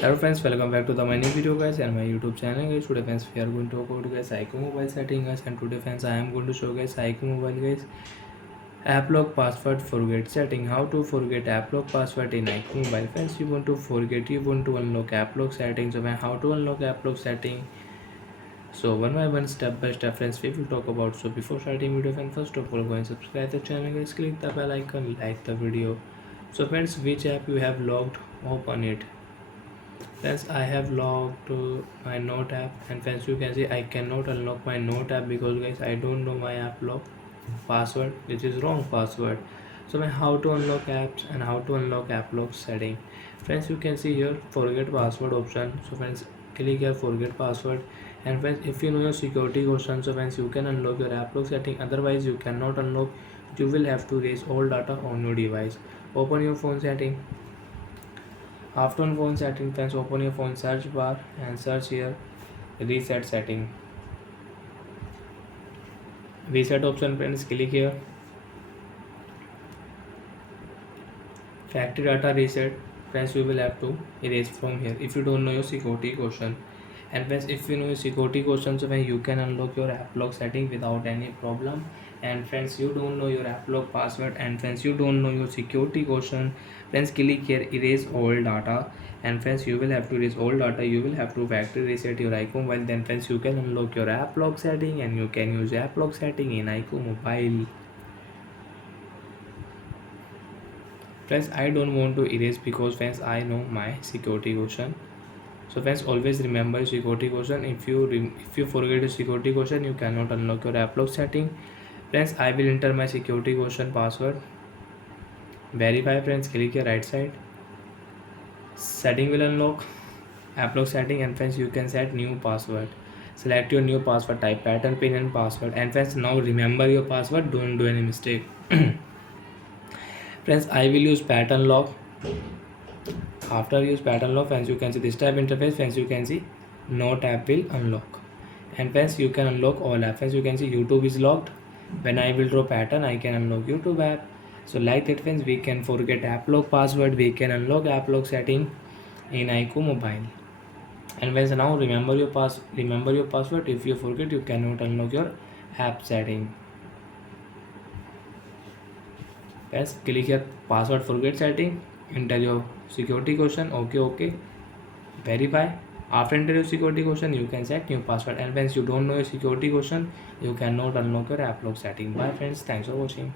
Hello friends, welcome back to the my new video guys and my YouTube channel guys. Today friends we are going to talk about guys iqoo mobile setting guys, and today friends I am going to show guys iqoo mobile guys applock password forget setting. How to forget applock password in iqoo mobile. Friends, you want to unlock applock settings. So how to unlock applock setting, so one by one, step by step friends we will talk about. So before starting video friends, first of all go and subscribe the channel guys, click the bell icon, like the video. So friends, which app you have logged, open it. Friends, I have logged my note app, and friends you can see I cannot unlock my note app because guys I don't know my app lock password, which is wrong password. So how to unlock apps and how to unlock app lock setting. Friends, you can see here forget password option. So friends, click here forget password, and friends if you know your security question, so friends you can unlock your app lock setting, otherwise you cannot unlock. You will have to erase all data on your device. Open your phone setting. After on phone setting friends, open your phone search bar and search here reset setting. Reset option friends, click here factory data reset. Friends, you will have to erase from here if you don't know your security question. And friends, if you know your security questions, so when you can unlock your app lock setting without any problem. And friends, you don't know your app lock password, and friends you don't know your security question, friends click here erase all data. And friends, you will have to erase all data, you will have to factory reset your iqoo mobile. Then friends you can unlock your app lock setting, and you can use app lock setting in iqoo mobile. Friends, I don't want to erase because friends I know my security question. So friends, always remember security question. If you forget a security question, you cannot unlock your app lock setting. Friends, I will enter my security question password. Verify friends, click your right side. Setting will unlock app lock setting, and friends you can set new password. Select your new password type, pattern, pin and password. And friends, now remember your password. Don't do any mistake. Friends, I will use pattern lock. After use pattern lock, friends you can see this type interface. Friends you can see no tab will unlock, and friends you can unlock all apps. Friends you can see YouTube is locked. When I will draw pattern, I can unlock YouTube app. So like that friends, we can forget app lock password, we can unlock app lock setting in iqoo mobile. And friends, now remember your password. If you forget, you cannot unlock your app setting. Friends, click here password forget setting, enter your security question. Okay, verify. After enter your security question, you can set new password. And once you don't know your security question, you cannot unlock your app lock setting. Bye friends, thanks for watching.